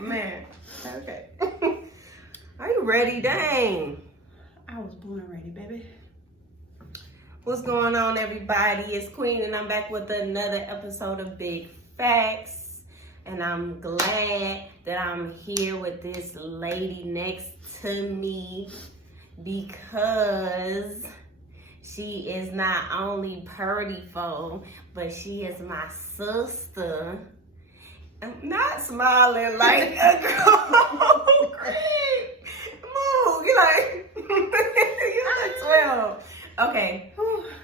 Man, okay. Are you ready? Dang. I was born ready, baby. What's going on, everybody? It's Queen, and I'm back with another episode of Big Facts. And I'm glad that I'm here with this lady next to me because she is not only prettyful, but she is my sister. I'm not smiling like a girl. Great. Move. You're like, you're like 12. Okay,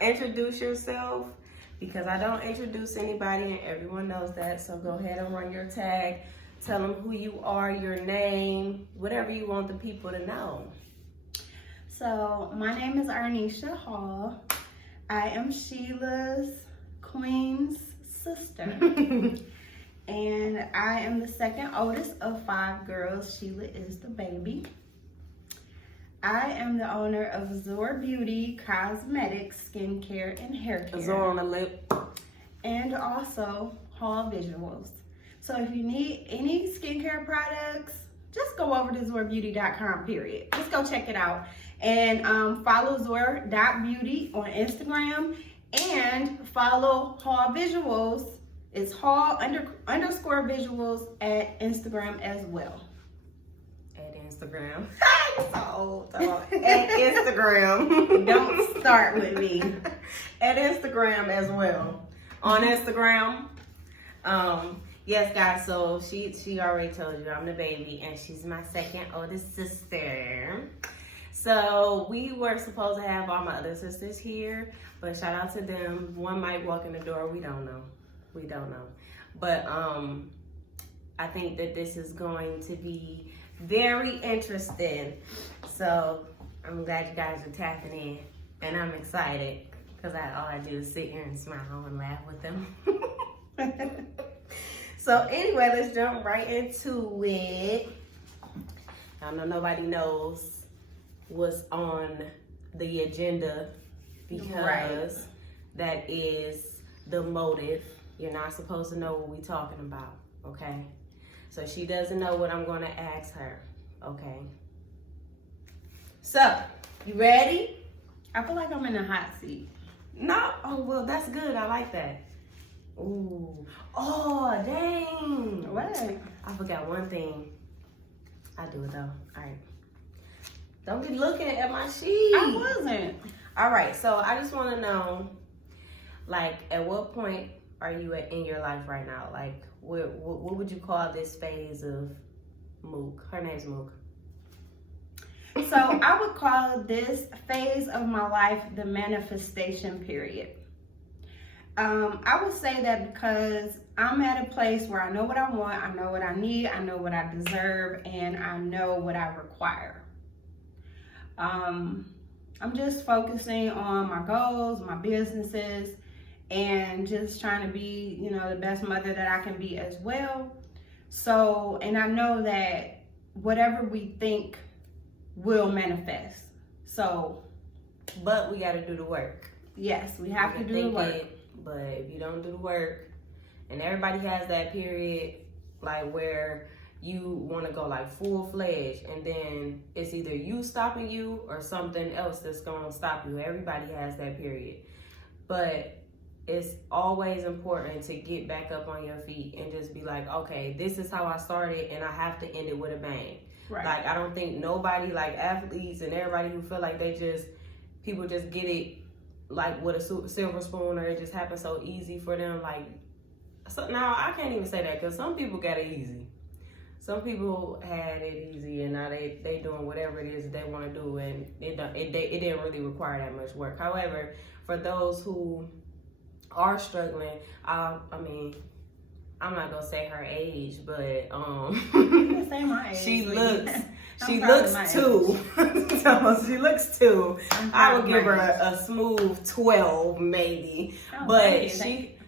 introduce yourself because I don't introduce anybody and everyone knows that. So go ahead and run your tag. Tell them who you are, your name, whatever you want the people to know. So my name is Arneasha Hall. I am Sheila's Queen's sister. And I am the second oldest of 5 girls. Sheila is the baby. I am the owner of Youre Beauty, Cosmetics, Skincare, and Hair Care. Youre on the lip. And also Hall Visuals. So if you need any skincare products, just go over to yourebeauty.com, period. Just go check it out. And follow youre.beauty on Instagram. And follow Hall Visuals. It's Hall _visuals at Instagram as well. At Instagram. So, at Instagram. Don't start with me. At Instagram as well. On Instagram. Yes, guys, so she already told you I'm the baby and she's my second oldest sister. So we were supposed to have all my other sisters here, but shout out to them. One might walk in the door, we don't know. We don't know. But I think that this is going to be very interesting. So I'm glad you guys are tapping in. And I'm excited because all I do is sit here and smile and laugh with them. So anyway, let's jump right into it. I know nobody knows what's on the agenda because that is the motive. You're not supposed to know what we're talking about, okay? So she doesn't know what I'm gonna ask her, okay? So, you ready? I feel like I'm in a hot seat. No? Oh, well, that's good. I like that. Ooh. Oh, dang. What? I forgot one thing. I do it, though. All right. Don't be looking at my sheet. I wasn't. All right, so I just want to know, like, at what point are you in your life right now? Like, what would you call this phase of Mook? Her name's Mook. So I would call this phase of my life the manifestation period. I would say that because I'm at a place where I know what I want, I know what I need, I know what I deserve, and I know what I require. I'm just focusing on my goals, my businesses, and just trying to be, the best mother that I can be as well. So, and I know that whatever we think will manifest. So, but we got to do the work. Yes, we have to do the work. But if you don't do the work, and everybody has that period, like where you want to go like full-fledged, and then it's either you stopping you or something else that's going to stop you. Everybody has that period. But it's always important to get back up on your feet and just be like, okay, this is how I started and I have to end it with a bang. Right. Like, I don't think nobody, like athletes and everybody who feel like people just get it like with a silver spoon or it just happens so easy for them. Like, so now I can't even say that because some people got it easy. Some people had it easy and now they doing whatever it is that they want to do, and it didn't really require that much work. However, for those who are struggling, I mean, I'm not gonna say her age, but You can say my age. she looks 2. So she looks 2. I would give her a smooth 12 maybe. Oh, but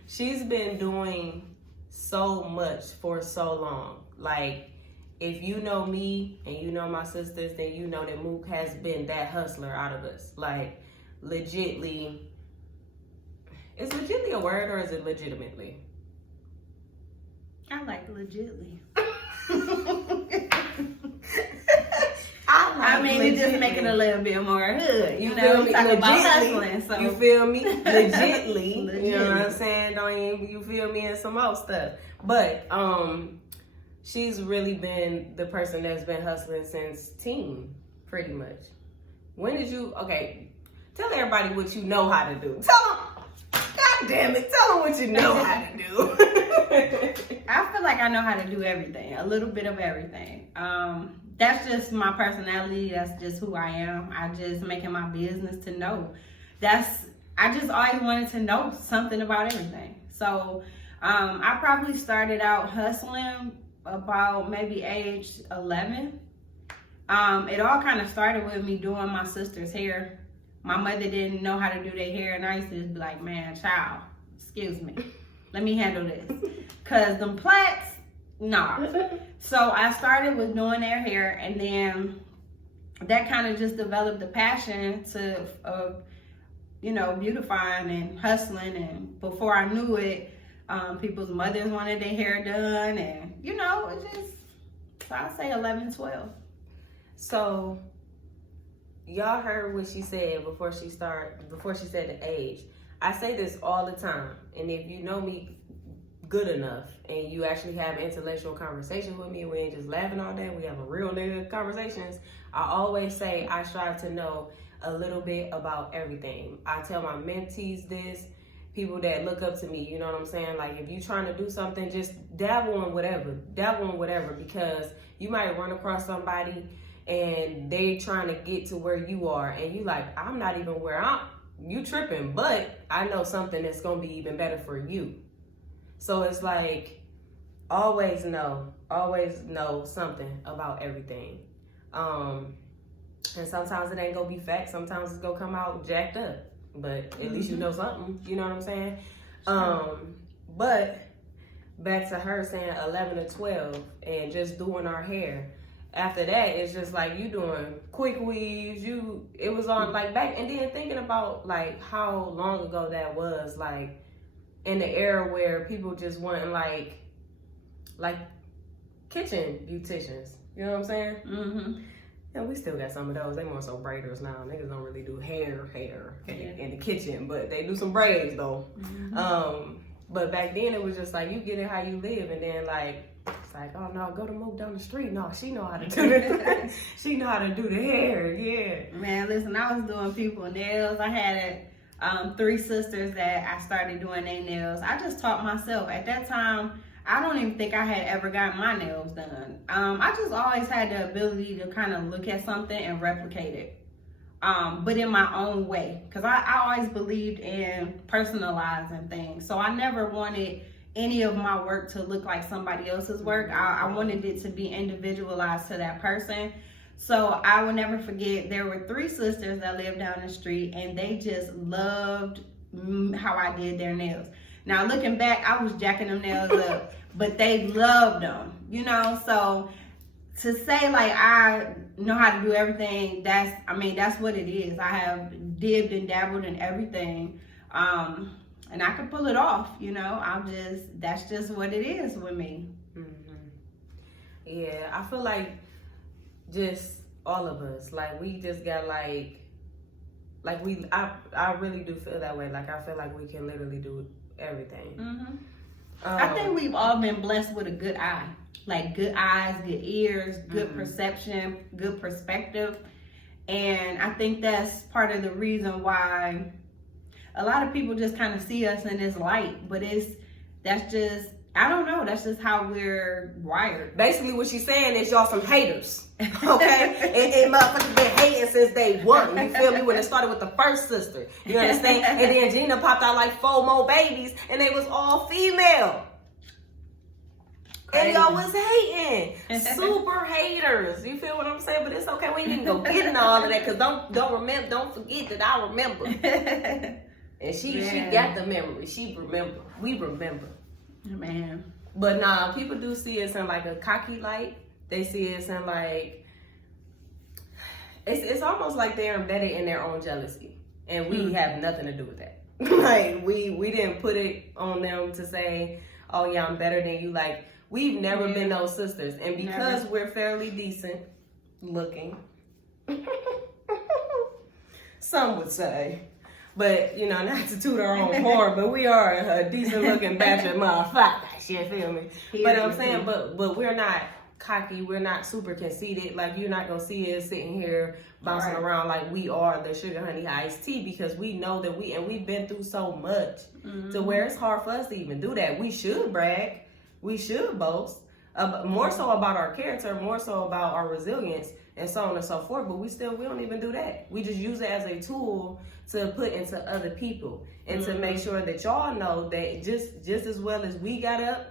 she's been doing so much for so long. Like, if you know me and you know my sisters, then you know that Mook has been that hustler out of us. Like, legitly. Is legitly a word or is it legitimately? I like legitly. I mean, it just make it a little bit more hood. You know, feel we me? talk about Legitly. hustling. So You feel me? Legitly. Legitly. You know what I'm saying? Don't even, you feel me, and some more stuff. But she's really been the person that's been hustling since teen, pretty much. When did you, okay, tell everybody what you know how to do. Tell them, God damn it, tell them what you know how to do. I feel like I know how to do everything, a little bit of everything. That's just my personality. That's just who I am. I just make it my business to know. I just always wanted to know something about everything. So I probably started out hustling about maybe age 11. It all kind of started with me doing my sister's hair. My mother didn't know how to do their hair, and I used to just be like, man, child, excuse me, let me handle this. Cause them plaits, nah. So I started with doing their hair, and then that kind of just developed the passion to, beautifying and hustling. And before I knew it, people's mothers wanted their hair done, and it just, so I say 11, 12. So y'all heard what she said before she said the age. I say this all the time, and if you know me good enough and you actually have intellectual conversations with me, we ain't just laughing all day, we have a real nigga conversations, I always say I strive to know a little bit about everything. I tell my mentees this, people that look up to me, you know what I'm saying? Like, if you trying to do something, just dabble in whatever, because you might run across somebody and they trying to get to where you are, and you like, I'm not even where you tripping, but I know something that's gonna be even better for you. So it's like, always know something about everything. And sometimes it ain't gonna be fact, sometimes it's gonna come out jacked up, but at least you know something, you know what I'm saying? Sure. But back to her saying 11 or 12 and just doing our hair. After that, it's just like you doing quick weaves. It was on like back, and then thinking about like how long ago that was, like in the era where people just wanted like kitchen beauticians. You know what I'm saying? Mm-hmm. And we still got some of those. They more so braiders now. Niggas don't really do hair in the kitchen, but they do some braids though. Mm-hmm. But back then it was just like you get it how you live, and then like. It's like, oh no, go to move down the street. No, she know how to do it. She know how to do the hair, yeah. Man, listen, I was doing people nails. I had 3 sisters that I started doing their nails. I just taught myself. At that time, I don't even think I had ever gotten my nails done. I just always had the ability to kind of look at something and replicate it, but in my own way. Because I always believed in personalizing things. So I never wanted any of my work to look like somebody else's work. I wanted it to be individualized to that person. So I will never forget, there were 3 sisters that lived down the street, and they just loved how I did their nails. Now looking back, I was jacking them nails up, but they loved them, so to say like I know how to do everything, that's what it is. I have dibbed and dabbled in everything. And I can pull it off, that's just what it is with me. Mm-hmm. Yeah, I feel like just all of us, like we just got I really do feel that way. Like I feel like we can literally do everything. Mm-hmm. I think we've all been blessed with a good eye, like good eyes, good ears, good perception, good perspective. And I think that's part of the reason why a lot of people just kind of see us in this light, but that's just how we're wired. Basically what she's saying is y'all some haters, okay? and motherfuckers been hating since day one, you feel me? When it started with the first sister, you understand? And then Gina popped out like 4 more babies, and they was all female. And y'all was hating, super haters. You feel what I'm saying? But it's okay. We ain't even go get into all of that, because don't forget that I remember. And she got the memory. We remember. Man. But nah, people do see us in like a cocky light. They see us in like, it's almost like they're embedded in their own jealousy. And we have nothing to do with that. Like we didn't put it on them to say, oh yeah, I'm better than you. Like We've never been those sisters. And because Never. we're fairly decent looking, some would say, but you know, not to toot our own horn, but we are a decent looking batch of motherfuckers, you feel me? But I'm saying, but we're not cocky, we're not super conceited. Like, you're not gonna see us sitting here bouncing around like we are the sugar honey iced tea, because we know that we've been through so much to where it's hard for us to even do that. We should brag, we should boast, more so about our character, more so about our resilience, and so on and so forth. But we don't even do that. We just use it as a tool to put into other people, and to make sure that y'all know that just as well as we got up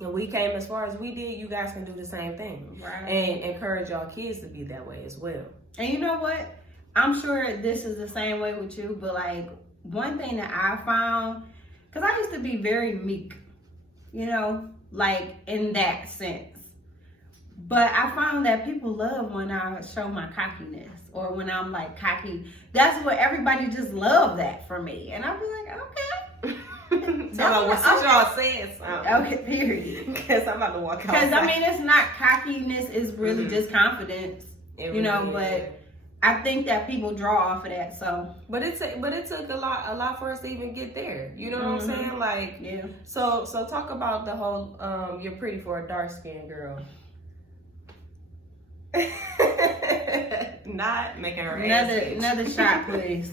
and we came as far as we did, you guys can do the same thing. Right. And encourage y'all kids to be that way as well. And you know what? I'm sure this is the same way with you, but like, one thing that I found, because I used to be very meek, you know, like in that sense. But I found that people love when I show my cockiness, or when I'm like cocky. That's what everybody just love that for me. And I'll be like, okay. So what y'all saying something. Okay, period. Because I'm about to walk out. Because I mean, it's not cockiness, it's really just confidence. You know, but I think that people draw off of that. So, but it took a lot for us to even get there. You know what I'm saying? Like, yeah. So talk about the whole you're pretty for a dark skinned girl. Not making her another shot, please.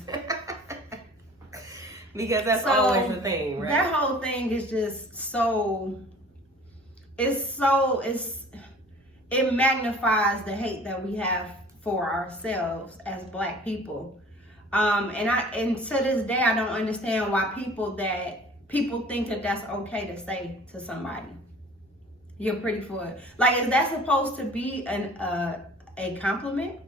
Because that's always the thing, right? That whole thing is just it magnifies the hate that we have for ourselves as Black people. And to this day, I don't understand why people think that that's okay to say to somebody. You're pretty for it. Like, is that supposed to be a compliment?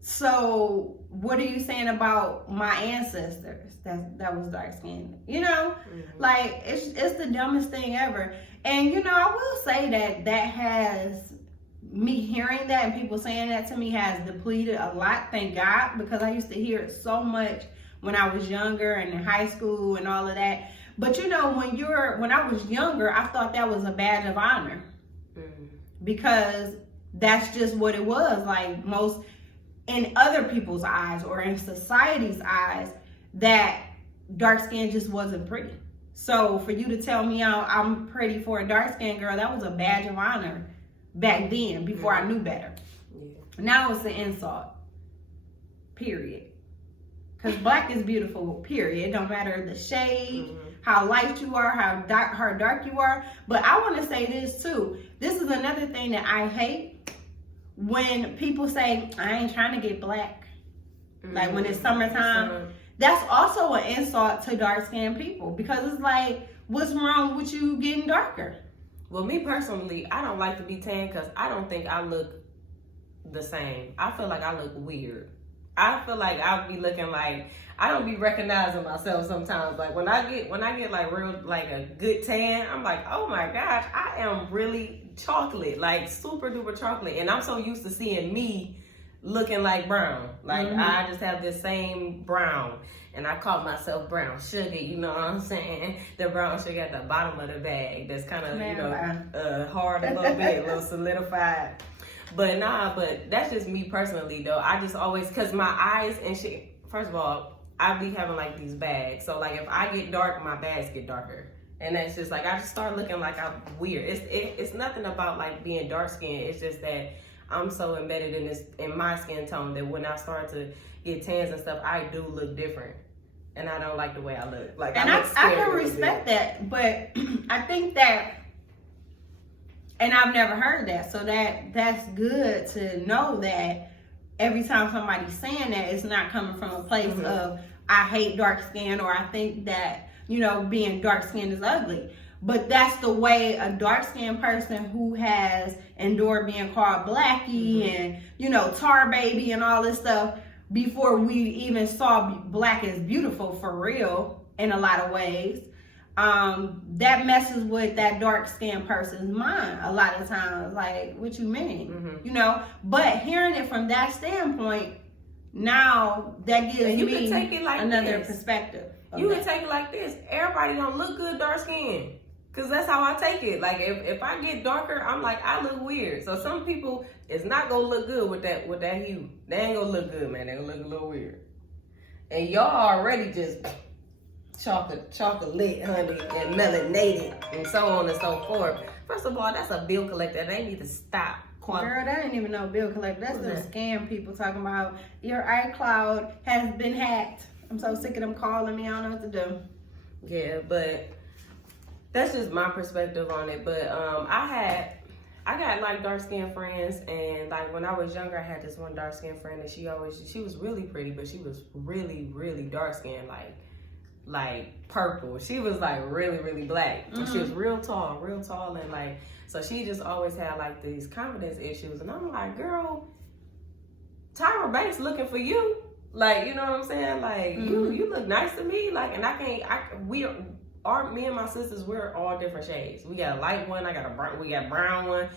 So what are you saying about my ancestors that was dark skinned? You know, like, it's the dumbest thing ever. And you know, I will say that has me hearing that and people saying that to me has depleted a lot, thank God, because I used to hear it so much when I was younger and in high school and all of that. But you know, when I was younger, I thought that was a badge of honor, because that's just what it was. Like, most in other people's eyes or in society's eyes, that dark skin just wasn't pretty. So for you to tell me I'm pretty for a dark skinned girl, that was a badge of honor back then, before I knew better. Now it's an insult, period. Because Black is beautiful, period. It don't matter the shade, how light you are, how dark you are. But I want to say this too. This is another thing that I hate. When people say, I ain't trying to get black, like when it's summertime, that's also an insult to dark-skinned people, because it's like, what's wrong with you getting darker? Well, me personally, I don't like to be tan because I don't think I look the same. I feel like I look weird. I feel like I'll be looking like, I don't be recognizing myself sometimes. Like when I get like real, like a good tan, I'm like, oh my gosh, I am really chocolate, like super duper chocolate. And I'm so used to seeing me looking like brown. Like I just have this same brown. And I call myself brown sugar, you know what I'm saying? The brown sugar at the bottom of the bag that's kind of, you know, hard a little bit, a little solidified. But but that's just me personally though. I just always, cause my eyes and shit, first of all, I be having like these bags. So like if I get dark, my bags get darker. And that's just like, I just start looking like I'm weird. It's nothing about like being dark skinned. It's just that I'm so embedded in my skin tone that when I start to get tans and stuff, I do look different. And I don't like the way I look. Like, and I can respect that, but I think that, and I've never heard that, so that's good to know that every time somebody's saying that, it's not coming from a place of, I hate dark skin, or I think that, you know, being dark skinned is ugly. But that's the way a dark skinned person who has endured being called blackie and, you know, tar baby and all this stuff, before we even saw black as beautiful for real in a lot of ways, that messes with that dark skinned person's mind a lot of times. Like, what you mean? You know, but hearing it from that standpoint, now that gives me can take it like another this. perspective. You can take it like this. Everybody don't look good dark skinned. Cause that's how I take it. Like if I get darker, I'm like I look weird. So some people it's not gonna look good with that hue. They ain't gonna look good, man. They gonna look a little weird. And y'all already just chocolate lit, honey, and melanated, and so on and so forth. First of all, that's a bill collector. They need to stop. Girl, that ain't even no bill collector. That's the scam people talking about. Your iCloud has been hacked. I'm so sick of them calling me. I don't know what to do. Yeah, but that's just my perspective on it. But I got like dark skinned friends, and like when I was younger, I had this one dark skinned friend, and she was really pretty, but she was really, really dark skinned, like purple. She was like really, really black. Mm-hmm. She was real tall, and like, so she just always had like these confidence issues. And I'm like, girl, Tyra Banks looking for you. Like, you know what I'm saying? Like, you look nice to me. Like, and me and my sisters, we're all different shades. We got a light one, we got brown one.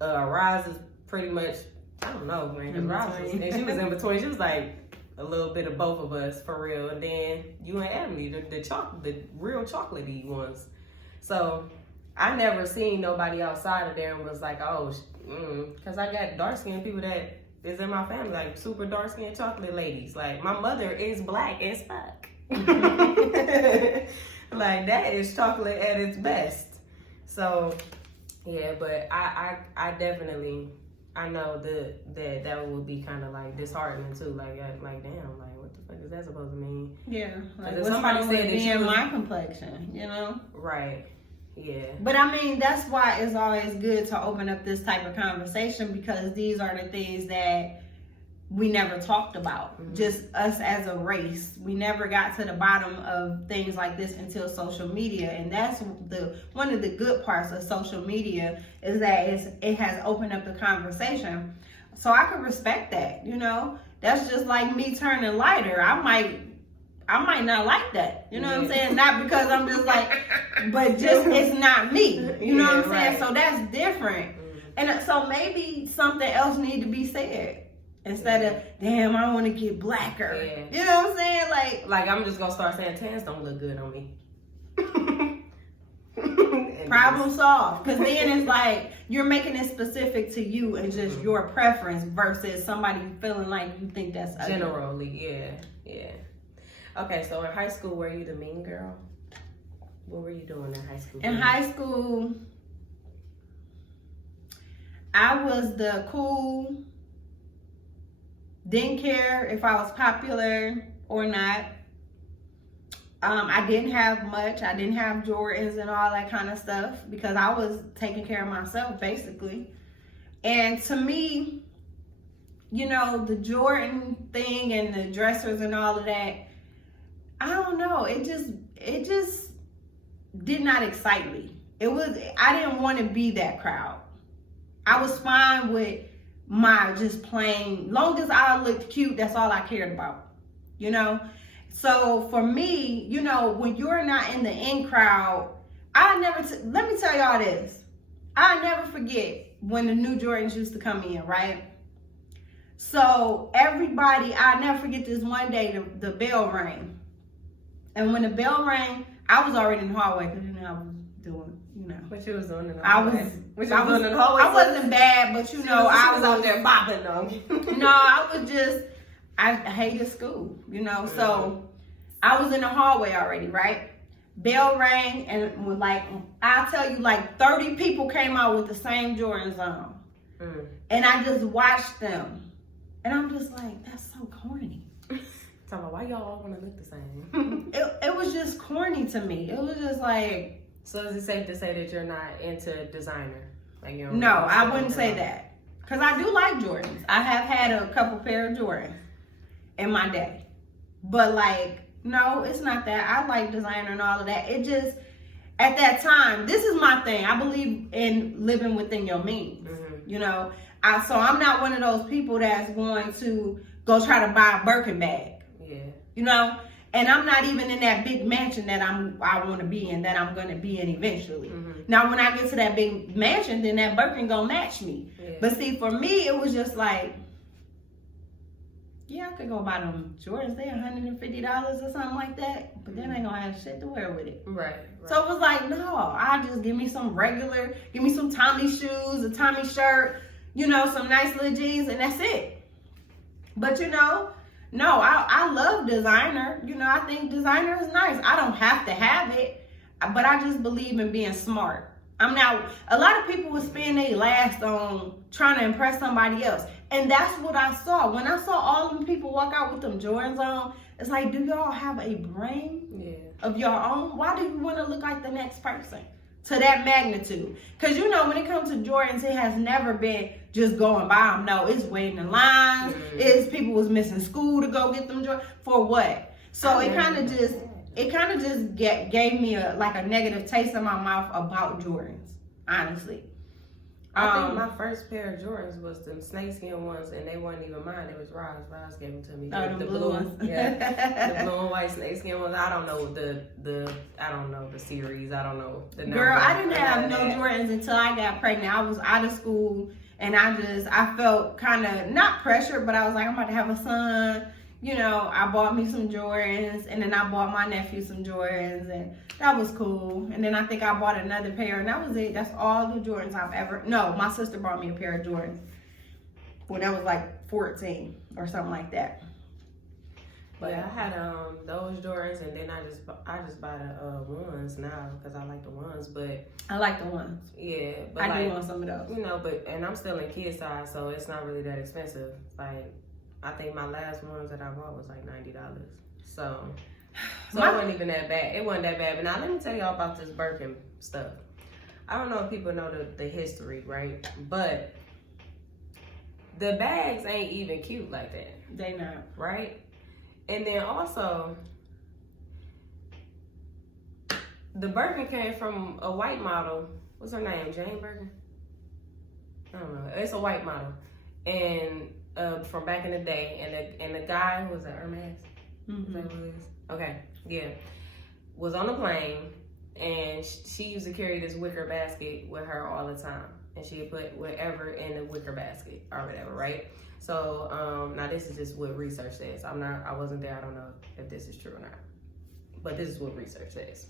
Roz is pretty much, I don't know, man, because Roz she was in between. She was like a little bit of both of us, for real. And then you and Ebony, the real chocolatey ones. So I never seen nobody outside of there and was like, oh, because I got dark-skinned people that is in my family, like super dark-skinned chocolate ladies. Like, my mother is black as fuck. Like, that is chocolate at its best. So, yeah, but I definitely, I know that would be kind of like disheartening too. Like damn, like what the fuck is that supposed to mean? Yeah, like if somebody said that being my complexion, you know? Right. Yeah. But I mean, that's why it's always good to open up this type of conversation, because these are the things that we never talked about. Mm-hmm. Just us as a race. We never got to the bottom of things like this until social media. And that's one of the good parts of social media, is that it has opened up the conversation. So I could respect that, you know? That's just like me turning lighter. I might not like that. You know what I'm saying? Not because I'm just like, but just it's not me. You know what I'm saying? So that's different. And so maybe something else need to be said. Instead of, damn, I want to get blacker. Yeah. You know what I'm saying? Like I'm just going to start saying tans don't look good on me. Problem solved. Because then it's like, you're making it specific to you and just your preference versus somebody feeling like you think that's ugly. Generally, yeah. Okay, so in high school, were you the mean girl? What were you doing in high school? In high school, I was the cool, didn't care if I was popular or not. I didn't have much. I didn't have Jordans and all that kind of stuff because I was taking care of myself, basically. And to me, you know, the Jordan thing and the dressers and all of that, I don't know. It just did not excite me. I didn't want to be that crowd. I was fine with my just plain, long as I looked cute, that's all I cared about, you know? So for me, you know, when you're not in the in crowd, let me tell y'all this. I never forget when the new Jordans used to come in, right? So everybody, I never forget this one day, the bell rang. And when the bell rang, I was already in the hallway because you know I was doing, you know. What you was doing in the hallway? I wasn't bad, but you know, I was out there bopping them. No, I hated school, you know. So I was in the hallway already, right? Bell rang, and when, like, I'll tell you, like 30 people came out with the same Jordans on. And I just watched them. And I'm just like, that's so corny. Tell me, why y'all all want to look the same? It was just corny to me. It was just like... So is it safe to say that you're not into designer? Like, you know, no, I wouldn't say that. Because I do like Jordans. I have had a couple pair of Jordans in my day. But like, no, it's not that. I like designer and all of that. It just, at that time, this is my thing. I believe in living within your means. You know? So I'm not one of those people that's going to go try to buy a Birkin bag. Yeah. You know? And I'm not even in that big mansion that I want to be in, that I'm going to be in eventually. Now, when I get to that big mansion, then that Birkin going to match me. Yeah. But see, for me, it was just like, Yeah, I could go buy them Jordans. They $150 or something like that. But then I ain't gonna have shit to wear with it. Right. So it was like, no, I just give me some Tommy shoes, a Tommy shirt, some nice little jeans, and that's it. But no, I love designer. I think designer is nice. I don't have to have it, but I just believe in being smart. A lot of people would spend their last on trying to impress somebody else. And that's what I saw. When I saw all them people walk out with them Jordans on, it's like, do y'all have a brain of your own? Why do you want to look like the next person to that magnitude? Because, when it comes to Jordans, it has never been just going by them. No, it's waiting in lines. It's people was missing school to go get them Jordans. For what? So it kind of just gave me a negative taste in my mouth about Jordans, honestly. I think my first pair of Jordans was the snakeskin ones, and they weren't even mine. It was Roz. Roz gave them to me. Oh, the blue ones. Yeah, the blue and white snakeskin ones. I don't know the series. I don't know the number. Girl, I didn't have no Jordans until I got pregnant. I was out of school, and I felt kind of not pressured, but I was like, I'm about to have a son. I bought me some Jordans, and then I bought my nephew some Jordans, and that was cool. And then I think I bought another pair, and that was it. That's all the Jordans I've ever... No, my sister bought me a pair of Jordans when I was like 14 or something like that. But yeah, I had those Jordans, and then I just buy the ones now because I like the ones. But I like the ones. Yeah, but I do want some of those. And I'm still in kid size, so it's not really that expensive. Like, I think my last ones that I bought was like $90. So it wasn't even that bad. It wasn't that bad. But now let me tell y'all about this Birkin stuff. I don't know if people know the history, right? But the bags ain't even cute like that. They not. Right? And then also, the Birkin came from a white model. What's her name? Jane Birkin? I don't know. It's a white model. And from back in the day, and the guy was at Hermes. Is that what it is? Okay, yeah, was on the plane, and she used to carry this wicker basket with her all the time, and she would put whatever in the wicker basket or whatever, right? So now this is just what research says. I wasn't there. I don't know if this is true or not, but this is what research says.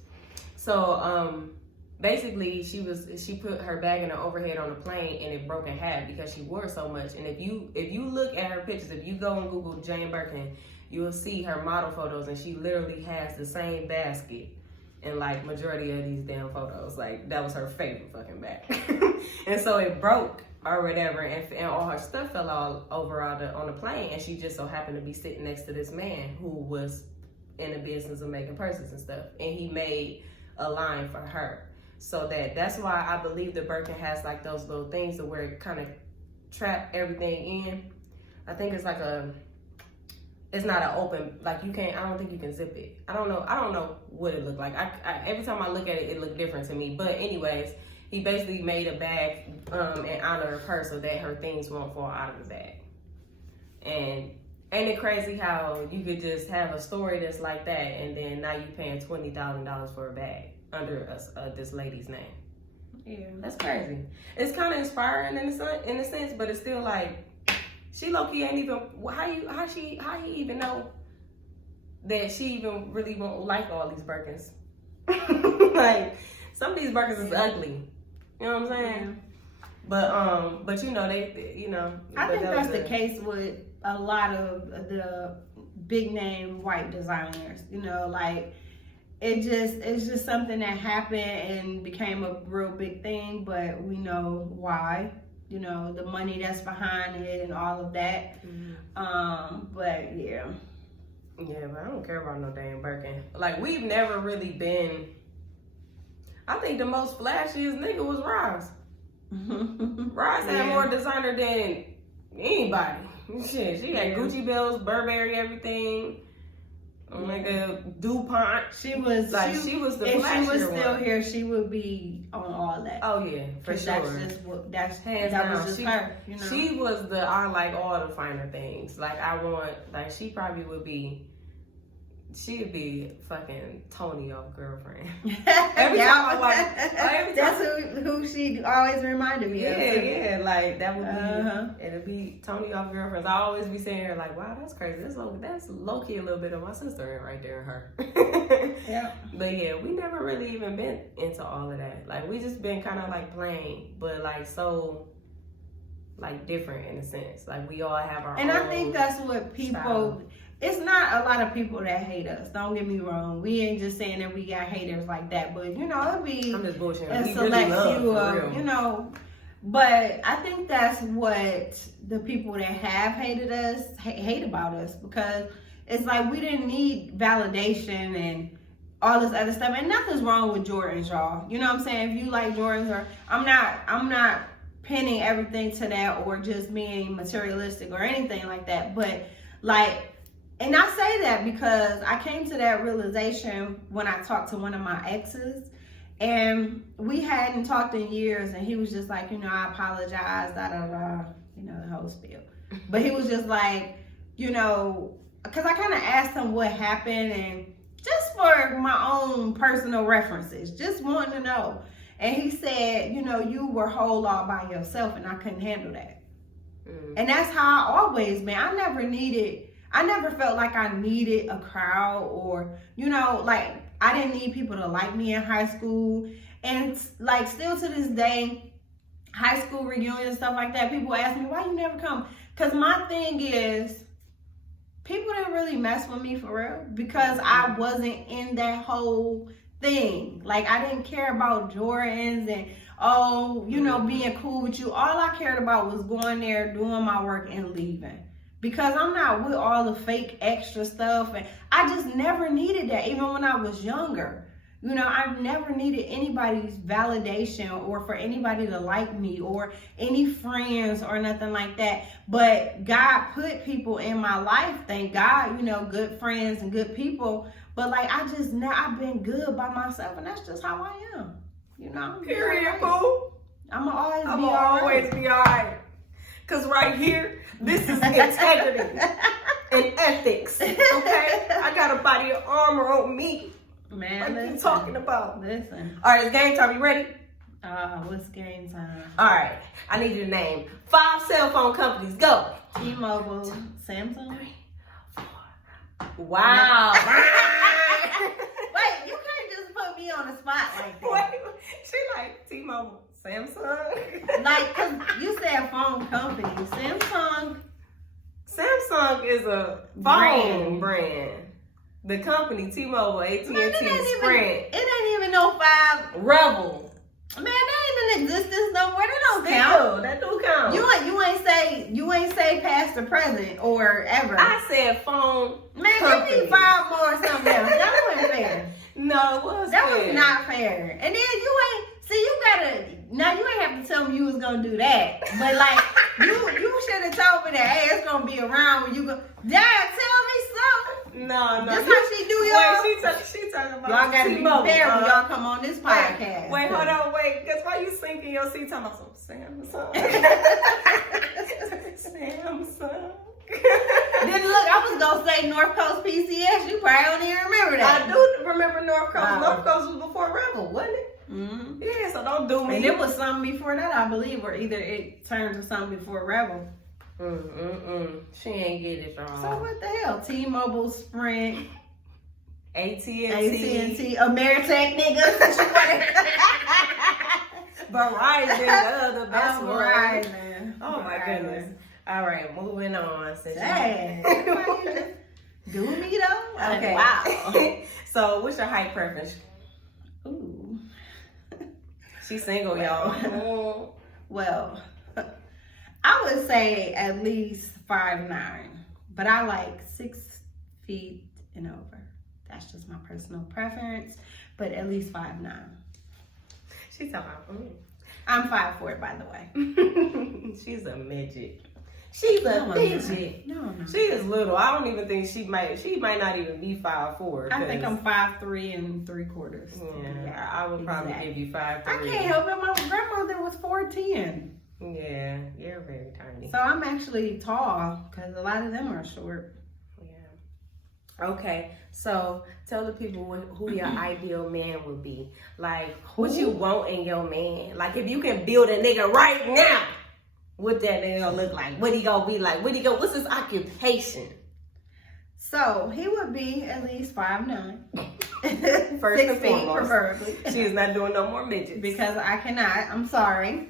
So basically, she put her bag in the overhead on the plane, and it broke in half because she wore so much. And if you look at her pictures, if you go and Google Jane Birkin, you will see her model photos, and she literally has the same basket in like majority of these damn photos. Like, that was her favorite fucking bag. And so it broke or whatever, and all her stuff fell all over on the plane, and she just so happened to be sitting next to this man who was in the business of making purses and stuff, and he made a line for her. So that's why I believe the Birkin has like those little things to where it kind of trap everything in. I think it's like it's not an open, like you can't, I don't think you can zip it. I don't know what it looked like. I every time I look at it, it looked different to me. But anyways, he basically made a bag in honor of her so that her things won't fall out of the bag. And ain't it crazy how you could just have a story that's like that, and then now you paying $20,000 for a bag under this lady's name? Yeah, that's crazy. It's kind of inspiring in a sense, but it's still like, she low-key ain't even, how he even know that she even really won't like all these Birkins? Like, some of these Birkins is ugly. You know what I'm saying? Yeah. But they. I think that's the case with a lot of the big name white designers. Like, it's just something that happened and became a real big thing, but we know why. The money that's behind it and all of that. But yeah. Yeah, but I don't care about no damn Birkin. Like, we've never really been, I think the most flashiest nigga was Roz. Roz had more designer than anybody. Shit, she had Gucci belts, Burberry, everything. Like a DuPont. She was the flashier one. If she was still here, she would be on all that. Oh yeah, for sure. That was just her. She was I like all the finer things. Like, she probably would be She'd be fucking Tony off Girlfriend. Every time I watch, that's who she always reminded me of. Yeah, like that would be, it'd be Tony off Girlfriends. I always be saying her like, wow, that's crazy. That's low key a little bit of my sister right there, her. Yeah. But yeah, we never really even been into all of that. Like we just been kind of like playing, but like so. Like different in a sense. Like we all have our own. And I think that's what people. Style. It's not a lot of people that hate us. Don't get me wrong. We ain't just saying that we got haters like that, but you know, it'd be I'm just bullshitting. a select few of, you know. But I think that's what the people that have hated us hate about us, because it's like we didn't need validation and all this other stuff. And nothing's wrong with Jordans, y'all. You know what I'm saying? If you like Jordans, or I'm not pinning everything to that or just being materialistic or anything like that, but like. And I say that because I came to that realization when I talked to one of my exes, and we hadn't talked in years, and he was just like, you know, I apologize, you know, the whole spiel. But he was just like, you know, because I kind of asked him what happened, and just for my own personal references, just wanting to know. And he said, you know, you were whole all by yourself, and I couldn't handle that. And that's how I always been. I never felt like I needed a crowd, or, you know, like I didn't need people to like me in high school. And like still to this day, high school reunions and stuff like that, people ask me, why you never come? Because my thing is, people didn't really mess with me for real, because I wasn't in that whole thing. Like I didn't care about Jordans and, oh, you know, being cool with you. All I cared about was going there, doing my work, and leaving. Because I'm not with all the fake extra stuff, and I just never needed that, even when I was younger. You know, I never needed anybody's validation or for anybody to like me or any friends or nothing like that. But God put people in my life, thank God, you know, good friends and good people. But like, I've been good by myself, and that's just how I am. You know? Period, boo. I'm always be all right. Because right here, this is integrity and ethics, okay? I got a body of armor on me. Man, what are you talking about? Listen. All right, it's game time. You ready? What's game time? All right, I need you to name 5 cell phone companies. Go. TMobile, Samsung. 3, 4. Wow. Wait, you can't just put me on the spot like that. Wait, she like T-Mobile, Samsung. Like, cause you said phone company. Samsung is a phone brand. The company, T-Mobile, AT&T, Sprint. It ain't even no 5. Rebel. Man, that ain't in existence no more. That don't Still, count. that do count. You ain't say past or present or ever. I said phone. Man, company. give me 5 more or something else. That wasn't fair. No, it was That fair. was not fair. And then now you ain't have to tell me you was gonna do that. But like, you should have told me that, hey, it's gonna be around when you go. Dad, tell me something. No. That's how she do y'all. Wait, she talking about y'all gotta T-Mobile. be fair when y'all come on this podcast. Wait, hold on, because why you sinking your seat talking about some Samsung? Samsung. Then look, I was gonna say North Coast PCS. You probably don't even remember that. I do remember North Coast. North Coast was before Rebel, wasn't it? Mm-hmm. Yeah, so don't do me. And it was something before that, I believe, or either it turned to something before Rebel. She ain't get it wrong. So what the hell? T-Mobile, Sprint, AT&T, Ameritech niggas. Verizon, the best one. Verizon. Oh my goodness. All right, moving on. Dang. Do me though? Okay. Wow. So, what's your height preference? Ooh. She's single, y'all. Well, I would say at least 5'9", but I like 6 feet and over. That's just my personal preference, but at least 5'9". She's talking about I'm 5'4", by the way. She's a midget. She's a midget. No. She is little. I don't even think she might not even be 5'4". I think I'm 5'3 3/4". Yeah, I would probably give you 5'3". I can't help it. My grandmother was 4'10". Yeah, you're very tiny. So I'm actually tall because a lot of them are short. Yeah. Okay, so tell the people who your ideal man would be. Like, what you want in your man. Like, if you can build a nigga right now, what that nigga gonna look like? What he gonna be like? What's his occupation? So, he would be at least 5'9". First 6 and feet, foremost. preferably. She's not doing no more midgets. Because I cannot. I'm sorry.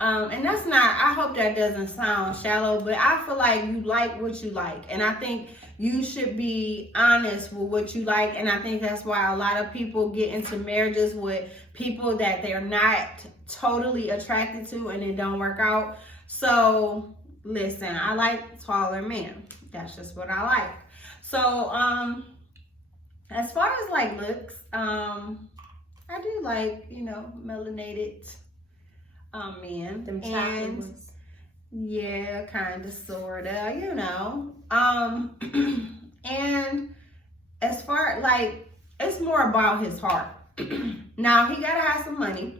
And that's not, I hope that doesn't sound shallow, but I feel like you like what you like. And I think you should be honest with what you like. And I think that's why a lot of people get into marriages with people that they're not totally attracted to and it don't work out. So listen, I like taller men. That's just what I like. So as far as like looks, I do like, you know, melanated men. Them chocolate and ones. yeah, kind of, sorta, you know. And as far, like, it's more about his heart. Now, he gotta have some money.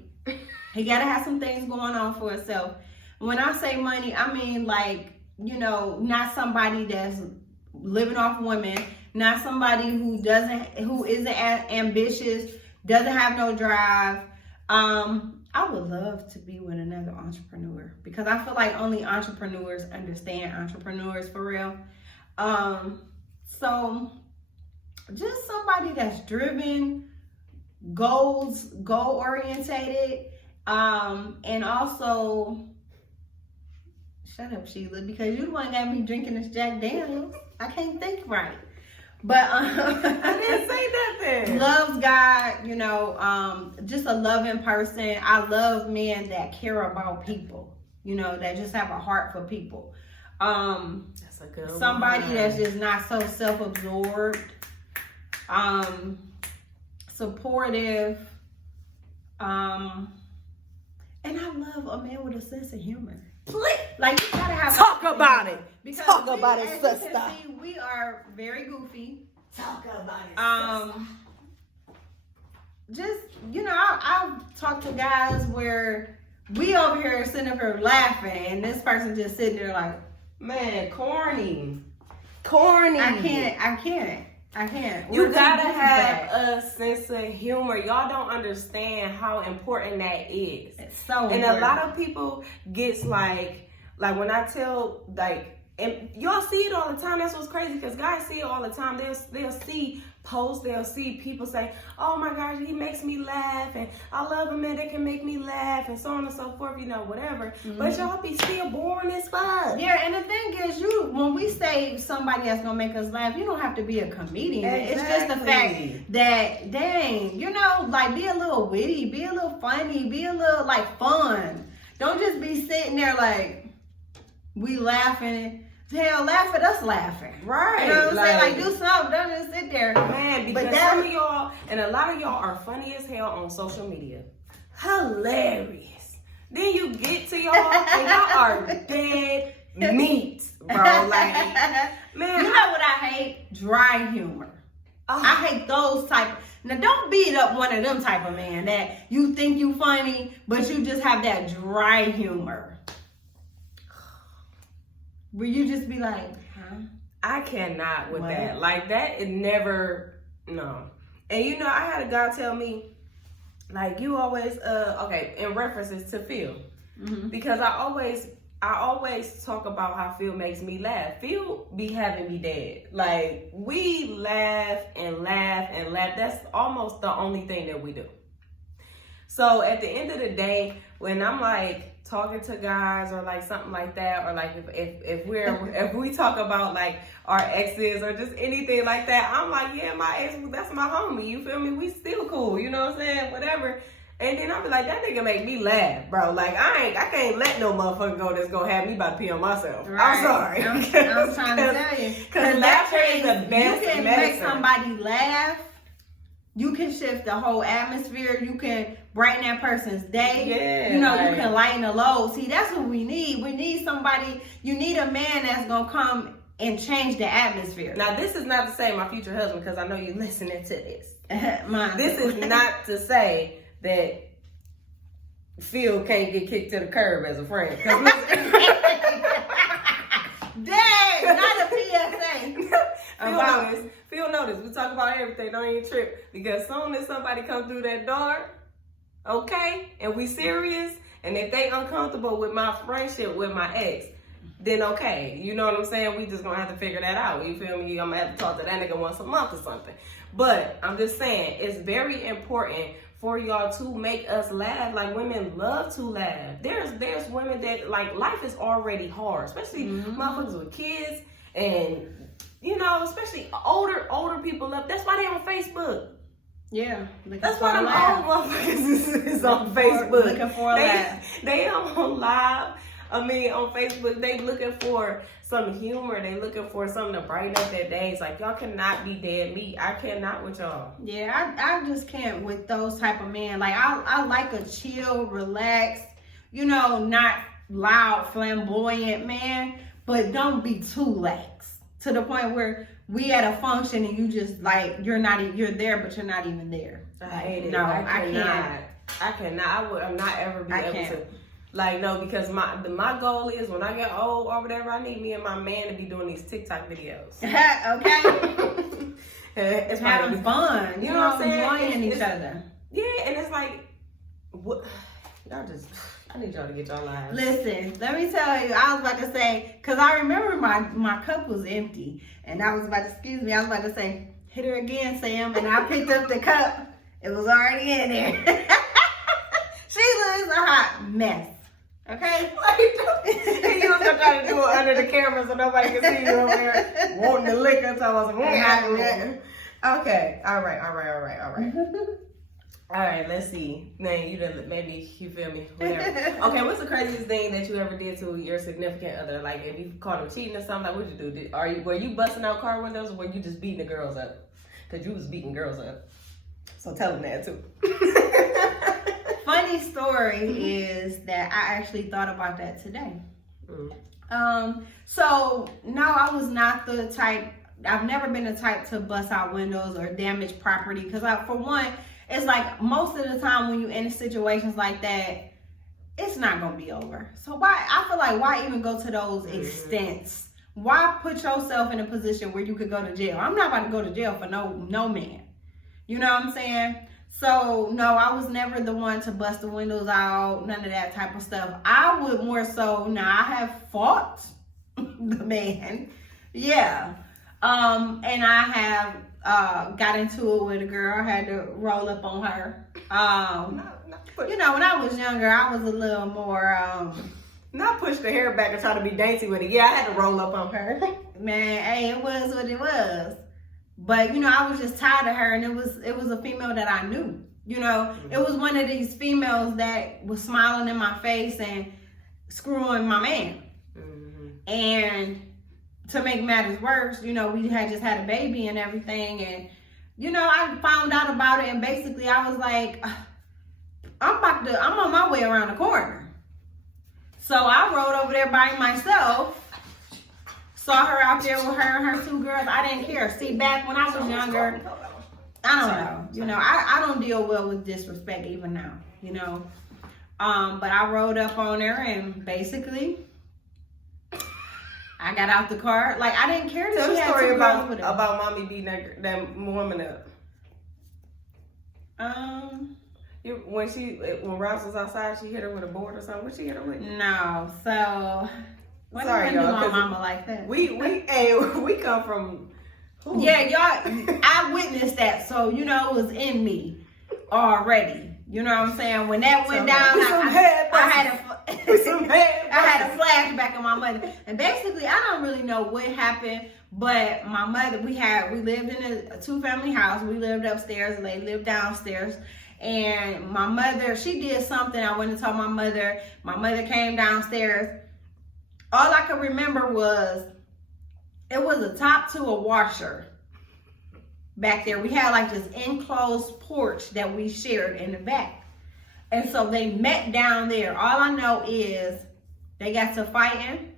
He gotta have some things going on for himself. When I say money, I mean, like, you know, not somebody that's living off women, not somebody who isn't as ambitious, doesn't have no drive. I would love to be with another entrepreneur because I feel like only entrepreneurs understand entrepreneurs for real. So just somebody that's driven, goal orientated, and also, shut up, Sheila, because you the one got me drinking this Jack Daniels. I can't think right. But I didn't say nothing. Loves God, you know, just a loving person. I love men that care about people, you know, that just have a heart for people. That's a good somebody one. that's just not so self-absorbed, supportive, and I love a man with a sense of humor. Like, you gotta have Talk about it. Because Talk about it, as sister. you can see, we are very goofy. Talk about it. Just, you know, I've talked to guys where we over here sitting up here laughing, and this person just sitting there like, Man, corny. I can't. You gotta have a sense of humor. Y'all don't understand how important that is. It's so And important. a lot of people gets like when I tell, like, and y'all see it all the time. That's what's crazy, because guys see it all the time. They'll see posts, they'll see people say, oh my gosh, he makes me laugh, and I love a man that can make me laugh, and so on and so forth, you know, whatever. Mm-hmm. But y'all be still boring as fuck. Yeah, and the thing is, when we say somebody that's gonna make us laugh, you don't have to be a comedian. Exactly. It's just the fact that, dang, you know, like, be a little witty, be a little funny, be a little, like, fun. Don't just be sitting there like, we laughing. Hell, laugh at us laughing. Right. You know what I'm saying? Like, do something. Don't just sit there. Man, because But that- some of y'all, and a lot of y'all are funny as hell on social media. Hilarious. Then you get to y'all, and y'all are dead meat, bro. Like, man. You know what I hate? Dry humor. I hate those type. Now, don't beat up one of them type of man that you think you funny, but you just have that dry humor. Where you just be like, huh? I cannot with What? that. Like, that is never, no. And you know, I had a guy tell me, like, you always, okay, in references to Phil, Mm-hmm. because I always talk about how Phil makes me laugh. Phil be having me dead. Like, we laugh and laugh and laugh. That's almost the only thing that we do. So at the end of the day, when I'm like talking to guys or like something like that, or like if we talk about like our exes or just anything like that, I'm like, yeah, my ex, that's my homie. You feel me? We still cool. You know what I'm saying? Whatever. And then I'll be like, that nigga make me laugh, bro. Like, I can't let no motherfucker go that's gonna have me about to pee on myself. Right. I'm sorry. I'm trying to tell you. Because laughter is the best You can medicine. make somebody laugh. You can shift the whole atmosphere. You can brighten that person's day. Yeah, you know, like, you can lighten the load. See, that's what we need. We need somebody. You need a man that's gonna come and change the atmosphere. Now, this is not to say my future husband, because I know you're listening to this. Mine. This is not to say that Phil can't get kicked to the curb as a friend. Dang, not a PSA. Feel notice. We talk about everything. Don't even trip. Because soon as somebody comes through that door, okay, and we serious, and if they uncomfortable with my friendship with my ex, then okay. You know what I'm saying? We just gonna have to figure that out. You feel me? I'm gonna have to talk to that nigga once a month or something. But I'm just saying, it's very important for y'all to make us laugh. Like, women love to laugh. There's women that, like, life is already hard, especially motherfuckers with kids, and you know, especially older people up. That's why they on Facebook. Yeah, that's why them old motherfuckers is on Facebook. Looking for a laugh. They on live. I mean, on Facebook, they looking for some humor. They looking for something to brighten up their days. Like, y'all cannot be dead meat. I cannot with y'all. Yeah, I just can't with those type of men. Like, I like a chill, relaxed, you know, not loud, flamboyant man, but don't be too lax to the point where we at a function and you just like, you're there, but you're not even there. I hate it. No, I cannot. I'm not ever be able to. Like, no, because my goal is when I get old or whatever, I need me and my man to be doing these TikTok videos. Okay. It's having fun. You know what I'm saying? Enjoying each other. Yeah, and it's like, what? Y'all just, I need y'all to get y'all lives. Listen, let me tell you, I was about to say, because I remember my cup was empty. And I was about to, I was about to say, hit her again, Sam. And I picked up the cup. It was already in there. She looks a hot mess. Okay? You was gonna try to do it under the camera so nobody can see you over there wanting the liquor. So I was like, okay. All right. All right, let's see. Now, maybe you feel me, whatever. Okay, what's the craziest thing that you ever did to your significant other? Like, if you caught them cheating or something, like, what'd you do? Were you busting out car windows, or were you just beating the girls up? Because you was beating girls up. So tell them that, too. Funny story is that I actually thought about that today. So, no, I was not the type, I've never been the type to bust out windows or damage property. Because, for one, it's like most of the time when you're in situations like that, it's not going to be over. So I feel like why even go to those extents? Why put yourself in a position where you could go to jail? I'm not about to go to jail for no man. You know what I'm saying? So, no, I was never the one to bust the windows out, none of that type of stuff. I would more so, I have fought the man. Yeah. And I have got into it with a girl. I had to roll up on her. You know, when I was younger, I was a little more... Not push the hair back and try to be dainty with it. Yeah, I had to roll up on her. Man, hey, it was what it was. But, you know, I was just tired of her, and it was a female that I knew. You know, it was one of these females that was smiling in my face and screwing my man. And to make matters worse, you know, we had just had a baby and everything. And, you know, I found out about it, and basically I was like, I'm on my way around the corner. So I rode over there by myself. Saw her out there with her and her two girls. I didn't care. See, back when I was younger, I don't know. You know, I don't deal well with disrespect even now, you know. But I rode up on her and basically I got out the car. Like, I didn't care that she had two girls with her. About mommy beating that woman up. When Ross was outside, she hit her with a board or something. What she hit her with? No, so... Sorry, y'all. My mama like that. We come from. Ooh. Yeah, y'all. I witnessed that, so you know it was in me already. You know what I'm saying? When that went down, I had a flashback of my mother, and basically I don't really know what happened, but my mother, we lived in a 2-family house. We lived upstairs, and they lived downstairs. And my mother, she did something. I went and told my mother. My mother came downstairs. All I could remember was it was a top to a washer back there. We had like this enclosed porch that we shared in the back. And so they met down there. All I know is they got to fighting.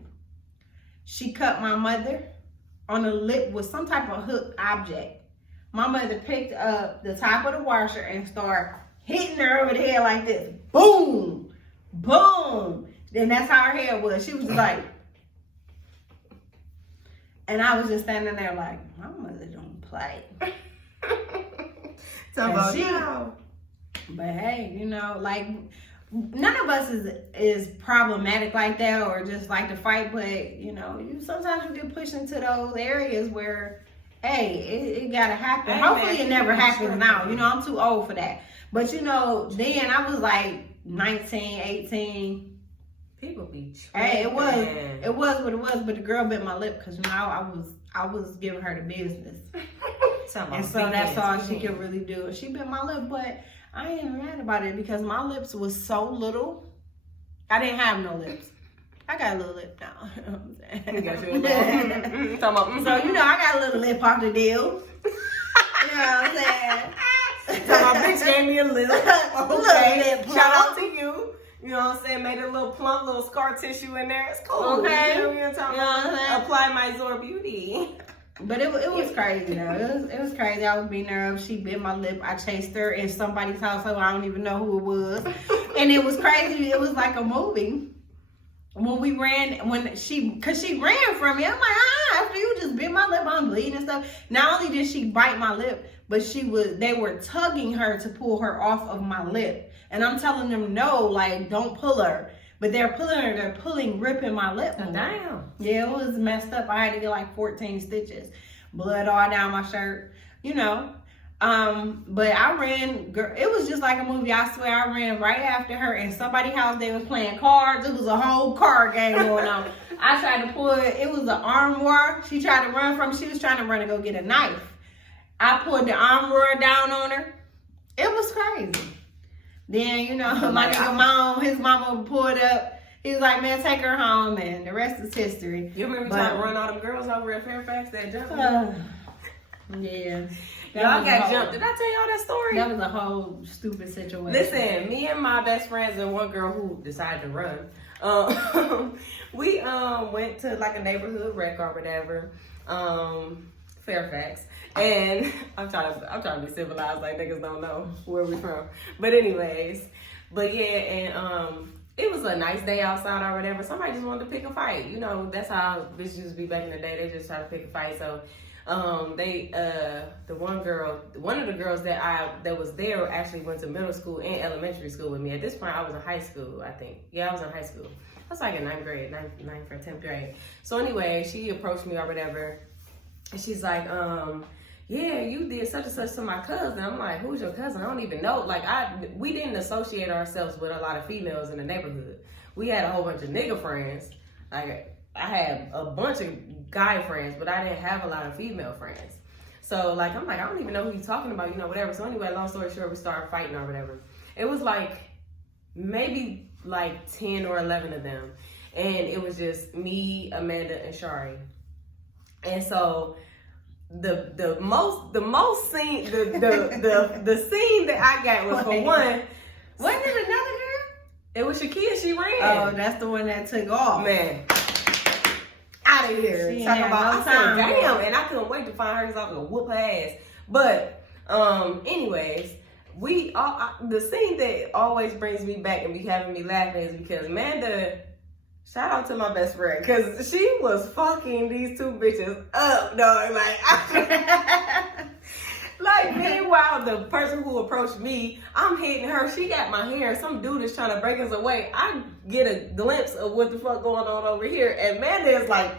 She cut my mother on the lip with some type of hook object. My mother picked up the top of the washer and started hitting her over the head like this. Boom! Boom! Then that's how her head was. She was like, And I was just standing there like, my mother don't play. Talk about you. But hey, you know, like, none of us is problematic like that or just like to fight, but you know, sometimes you get pushed into those areas where, hey, it gotta happen. Hopefully it never happens now. You know, I'm too old for that. But you know, then I was like 19, 18. People be Hey, it was what it was, but the girl bit my lip because, you know, I was giving her the business. And so that's all she could really do. She bit my lip, but I ain't mad about it because my lips was so little. I didn't have no lips. I got a little lip now. You know what I'm saying? You got your lip. So, you know, I got a little lip off the deal. You know what I'm saying? So my bitch gave me a lip. Okay. Shout out to you. You know what I'm saying? Made a little plump, little scar tissue in there. It's cool. Okay. You know what I'm saying? Apply my Youre beauty. But it was crazy though. It was crazy. I was being there. She bit my lip. I chased her in somebody's house, so I don't even know who it was. And it was crazy. It was like a movie. When we ran, cause she ran from me. I'm like, after you just bit my lip, I'm bleeding and stuff. Not only did she bite my lip, but they were tugging her to pull her off of my lip. And I'm telling them, no, like, don't pull her. But they're pulling her, ripping my lip. Oh, damn. Yeah, it was messed up. I had to get like 14 stitches. Blood all down my shirt, you know. But I ran, girl, it was just like a movie. I swear I ran right after her in somebody's house. They was playing cards. It was a whole card game going on. I tried to pull it. It was an arm war. She tried to run from, she was trying to run and go get a knife. I pulled the arm war down on her. It was crazy. Then, you know, my nigga his mama pulled up. He was like, man, take her home, and the rest is history. You remember trying to run all them girls over at Fairfax that jumped? Yeah. Y'all got jumped. Did I tell y'all that story? That was a whole stupid situation. Listen, me and my best friends and one girl who decided to run, we went to like a neighborhood rec or whatever, Fairfax. And I'm trying to be civilized, like niggas don't know where we from. But anyways, but yeah, and it was a nice day outside or whatever. Somebody just wanted to pick a fight. You know, that's how bitches used to be back in the day. They just try to pick a fight. So one of the girls that was there actually went to middle school and elementary school with me. At this point, I was in high school, I think. Yeah, I was in high school. I was like in 9th grade, 9th or 10th grade. So anyway, she approached me or whatever. And she's like, yeah, you did such and such to my cousin. I'm like, who's your cousin? I don't even know. Like, we didn't associate ourselves with a lot of females in the neighborhood. We had a whole bunch of nigga friends. Like, I had a bunch of guy friends, but I didn't have a lot of female friends. So, like, I'm like, I don't even know who you're talking about, you know, whatever. So anyway, long story short, we started fighting or whatever. It was like, maybe like 10 or 11 of them. And it was just me, Amanda, and Shari. And so the scene that I got was for one. Wasn't it another girl? It was Shakia. She ran. Oh, that's the one that took off. Man, out of here. She Talking about no I said, time. damn, and I couldn't wait to find her because I was gonna whoop her ass. But anyways, the scene that always brings me back and be having me laughing is because Amanda. Shout out to my best friend, because she was fucking these two bitches up, dog. Like, meanwhile, the person who approached me, I'm hitting her. She got my hair. Some dude is trying to break us away. I get a glimpse of what the fuck going on over here. And Amanda is like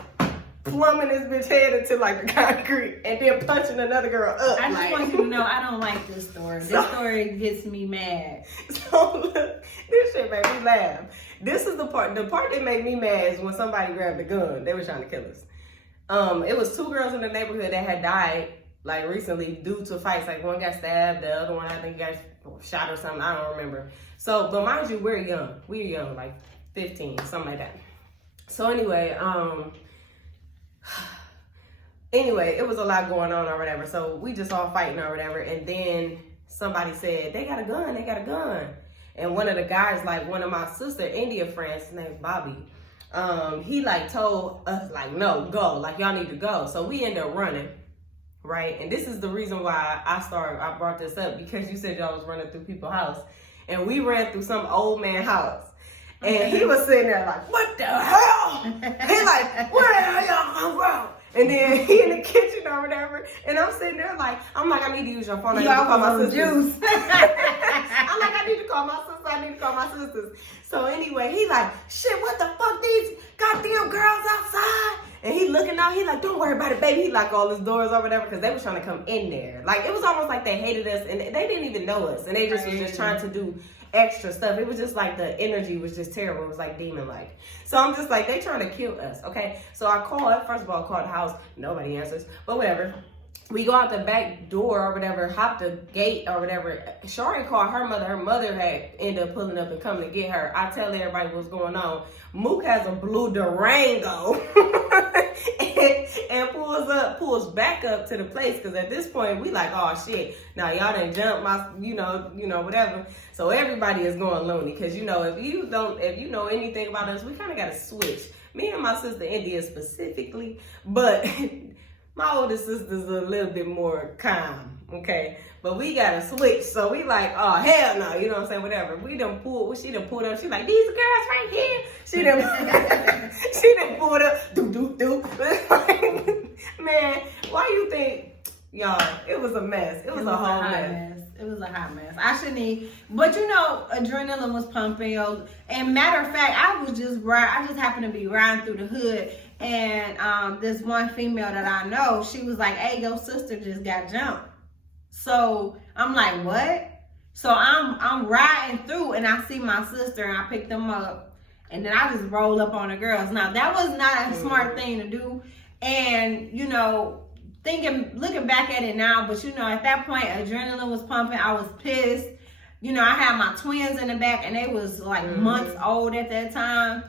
plumbing this bitch head into like the concrete and then punching another girl up. I just want you to know I don't like this story. This story gets me mad. So look, this shit made me laugh. This is the part that made me mad is when somebody grabbed the gun. They were trying to kill us. It was two girls in the neighborhood that had died like recently due to fights. Like one got stabbed, the other one I think got shot or something. I don't remember. So, but mind you, we're young, like 15, something like that. So anyway, it was a lot going on or whatever. So we just all fighting or whatever. And then somebody said, they got a gun. And one of the guys, like one of my sister India friends, his name's Bobby, he like told us like, no, go, like y'all need to go. So we ended up running, right? And this is the reason why I brought this up, because you said y'all was running through people's house. And we ran through some old man house. And he was sitting there like, what the hell? He like, where the hell y'all come from? And then he in the kitchen or whatever, and I'm sitting there like, I need to use your phone. I need to call my sisters. I need to call my sisters. I need to call my sisters. So anyway, he like, shit, what the fuck, these goddamn girls outside? And he looking out, he like, don't worry about it, baby. He locked all his doors or whatever, because they was trying to come in there. Like, it was almost like they hated us, and they didn't even know us. And they just was just trying to do extra stuff. It was just like the energy was just terrible. It was like demon-like. So I'm just like, they trying to kill us, okay? So I called, first of all, I called the house. Nobody answers, but whatever. We go out the back door or whatever, hop the gate or whatever. Shari called her mother. Her mother had ended up pulling up and coming to get her. I tell everybody what's going on. Mook has a blue Durango and pulls back up to the place, because at this point we like, oh shit, now y'all done jump my, you know, whatever. So everybody is going loony, because if you know anything about us, we kind of got to switch. Me and my sister India specifically, but my older sister's a little bit more calm, okay? But we gotta switch, so we like, oh, hell no, you know what I'm saying, whatever. She done pulled up, she like, these girls right here. She done pulled up, do. Man, why you think, y'all, it was a mess. It was a whole mess. It was a hot mess. I shouldn't eat, but adrenaline was pumping, yo. And matter of fact, I just happened to be riding through the hood, and this one female that I know, she was like, hey, your sister just got jumped. So I'm like, what? So I'm riding through, and I see my sister, and I pick them up, and then I just roll up on the girls. Now that was not a smart thing to do, and looking back at it now, but at that point, adrenaline was pumping. I was pissed. I had my twins in the back, and they was like months old at that time.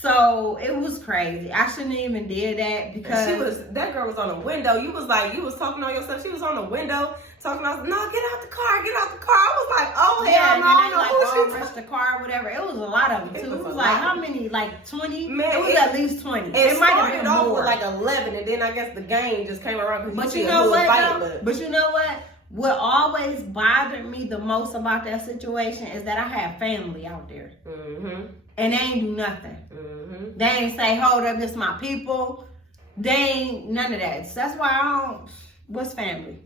So it was crazy. I shouldn't even did that, because that girl was on the window. You was talking on yourself. She was on the window talking about, no, get out the car. I was like, oh hell no, I don't know who rushed the car or whatever. It was a lot of them too. It was like, how many? Like 20? Man, it was at least 20. It might have been off with like 11, and then I guess the game just came around. But you know what? But you know what? What always bothered me the most about that situation is that I had family out there. Mm-hmm. And they ain't do nothing. Mm-hmm. They ain't say, hold up, this my people. They ain't none of that. So that's why what's family?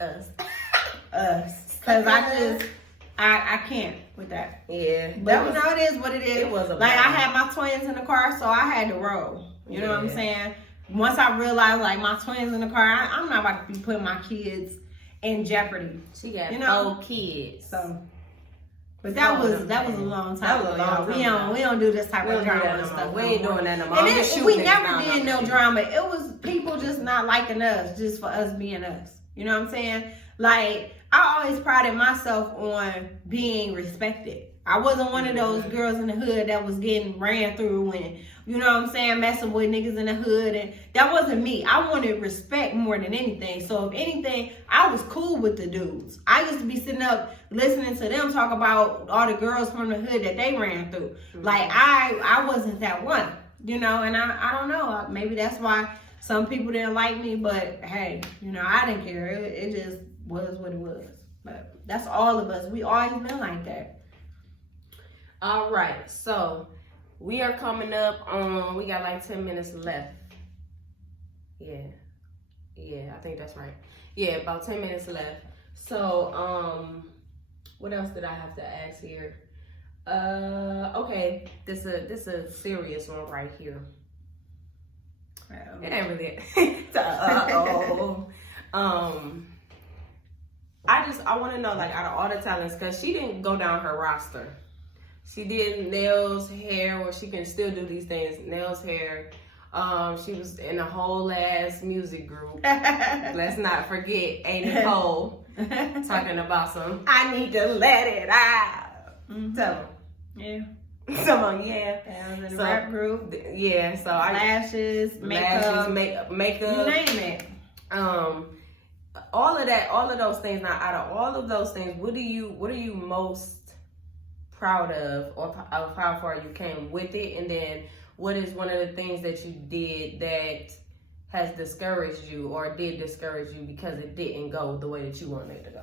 Us. Because I can't with that. Yeah. But it is what it is. It was I had my twins in the car, so I had to roll. You know what I'm saying? Once I realized, like, my twins in the car, I'm not about to be putting my kids in jeopardy. She got 4 kids. So, but that was a long time ago. We don't do this type of drama and stuff. We ain't doing that no more. And then we never did no drama. It was people just not liking us, just for us being us. You know what I'm saying? Like, I always prided myself on being respected. I wasn't one of those girls in the hood that was getting ran through and, you know what I'm saying, messing with niggas in the hood. And that wasn't me. I wanted respect more than anything. So if anything, I was cool with the dudes. I used to be sitting up listening to them talk about all the girls from the hood that they ran through. Mm-hmm. Like, I wasn't that one, and I don't know. Maybe that's why some people didn't like me, but hey, I didn't care. It just was what it was. But that's all of us. We always been like that. All right, so we are coming up on, we got like 10 minutes left. Yeah, I think that's right. Yeah, about 10 minutes left. So, what else did I have to ask here? Okay, this a serious one right here. It ain't really. I want to know, like, out of all the talents, because she didn't go down her roster. She did nails, hair, or she can still do these things. Nails, hair. She was in a whole ass music group. Let's not forget A. Nicole talking about some, I need to let it out. Mm-hmm. So, yeah. So, yeah. That was in a rap group. Yeah, so lashes, makeup. Makeup. You name it. All of those things. Now, out of all of those things, what are you most proud of, or of how far you came with it? And then what is one of the things that you did that has discouraged you, or did discourage you because it didn't go the way that you wanted it to go?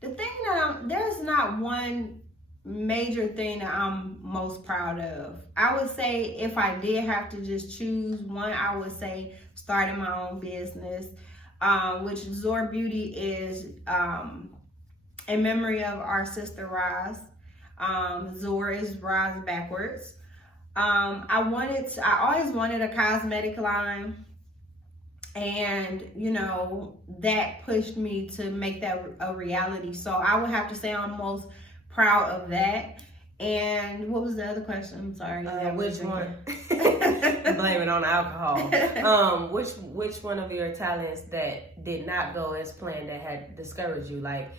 The thing that there's not one major thing that I'm most proud of. I would say if I did have to just choose one, I would say starting my own business, which Youre Beauty is in memory of our sister Roz. Youre is Roz backwards. I always wanted a cosmetic line, and you know, that pushed me to make that a reality. So I would have to say I'm most proud of that. And what was the other question? I'm sorry. Which one? Blame it on alcohol. Which one of your talents that did not go as planned that had discouraged you? Like,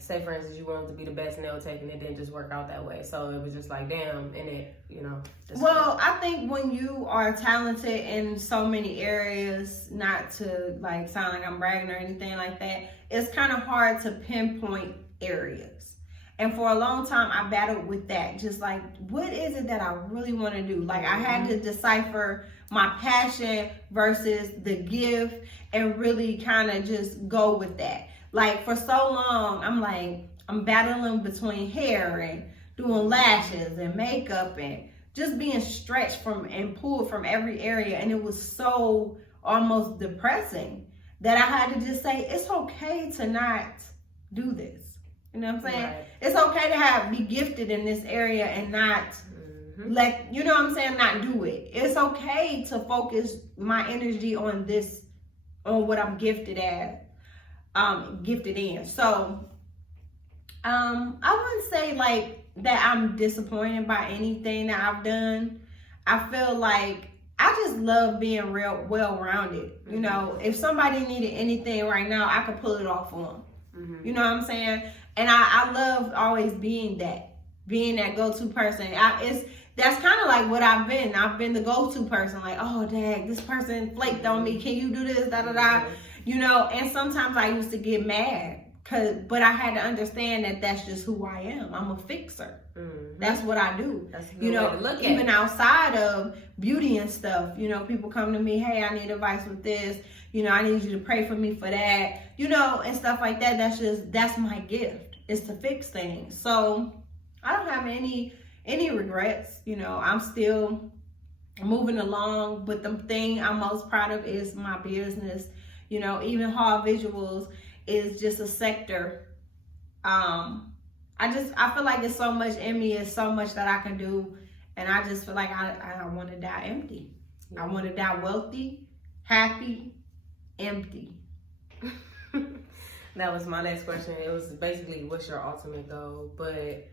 say for instance, you wanted to be the best nail tech and it didn't just work out that way. So it was just like, damn, and it, you know. Well, I think when you are talented in so many areas, not to like sound like I'm bragging or anything like that, it's kind of hard to pinpoint areas. And for a long time, I battled with that. Just like, what is it that I really want to do? Like, I had to decipher my passion versus the gift and really kind of just go with that. Like, for so long, I'm battling between hair and doing lashes and makeup and just being stretched from and pulled from every area. And it was so almost depressing that I had to just say, it's okay to not do this. You know what I'm saying? Right. It's okay to be gifted in this area and not you know what I'm saying, not do it. It's okay to focus my energy on this, on what I'm gifted at. Gifted in. So I wouldn't say like that I'm disappointed by anything that I've done. I feel like I just love being real well-rounded. You know, if somebody needed anything right now, I could pull it off for them. You know what I'm saying? And I love always being that go-to person. That's kind of like what I've been. I've been the go-to person. Like, oh, dang, this person flaked on me. Can you do this? Da-da-da. You know, and sometimes I used to get mad, but I had to understand that that's just who I am. I'm a fixer. That's what I do. That's a good way to look at even outside of beauty and stuff. You know, people come to me, hey, I need advice with this. You know, I need you to pray for me for that. You know, and stuff like that. That's my gift, is to fix things. So I don't have any regrets. You know, I'm still moving along, but the thing I'm most proud of is my business. You know, even Hall Visuals is just a sector. I feel like there's so much in me, it's so much that I can do. And I just feel like I want to die empty. I want to die wealthy, happy, empty. That was my next question. It was basically, what's your ultimate goal? But